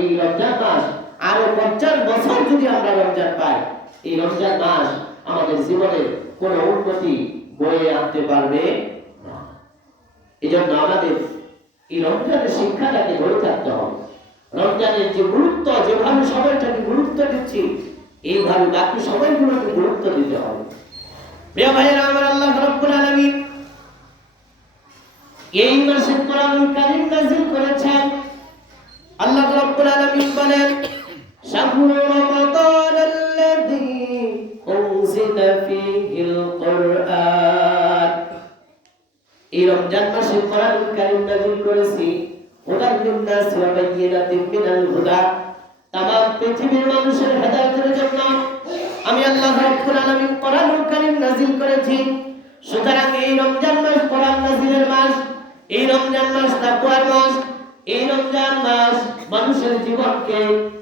এই রমজান মাস আরো 50 বছর যদি আমরা রমজান পাই, এই রমজান মাস আমাদের জীবনে কোনো উন্নতি বয়ে আনতে পারবে না। এজন্য আমাদের এই রমজানের শিক্ষাটাকে ধরে থাকতে হবে। রমজানের যে গুরুত্ব, যেভাবে সময়টাকে গুরুত্ব দিচ্ছি, এইভাবে বাকি সময়গুলোকে গুরুত্ব দিতে হবে। প্রিয় ভাইয়েরা আমার, আল্লাহ রাব্বুল আলামিন এই মাসে কোরআনুল কারীম নাযিল করেছেন। আল্লাহ রাব্বুল আলামিন বলেন, শাহরু রমাদানাল্লাযী উনজিলা ফীহিল কুরআন। এই রমজান মাসে কোরআনুল কারীম নাযিল করেছি, হুদাল লিন-নাস ওয়া বায়্যিনাতিন মিনাল হুদা, তামাম পৃথিবীর মানুষের হেদায়েতের জন্য আমি আল্লাহ রাব্বুল আলামিন কোরআনুল কারীম নাযিল করেছি। সুতরাং এই রমজান মাস কোরআন নাযিলের মাস, এই রমজান মাস তাকওয়ার মাস, এই রমজান মাস মানুষের জীবনকে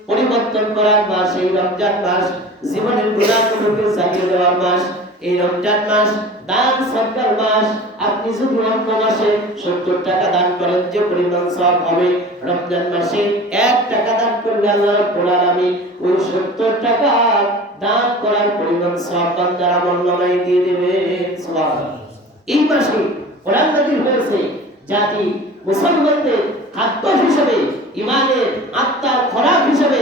পরিবর্তন করার মাস, এই রমজান মাস জীবনের গুনাহগুলোকে ছাড়িয়ে দেওয়ার মাস, এই রমজান মাস দান সদকার মাস। আপনি যদি অন্য মাসে 70 টাকা দান করেন, যে পরিমাণ সওয়াব হবে, রমজান মাসে 1 টাকা দান করলে আল্লাহ রাব্বুল আলামিন ওই 70 টাকা দান করার পরিমাণ সওয়াব বান্দার আমলনামায় দিয়ে দেবেন। সুবহানাল্লাহ। এই মাসে কোরআন নাযিল হয়েছে জাতি মুসলমানদের খাদ্য হিসেবে, ইমানের আত্মার খোরাক হিসেবে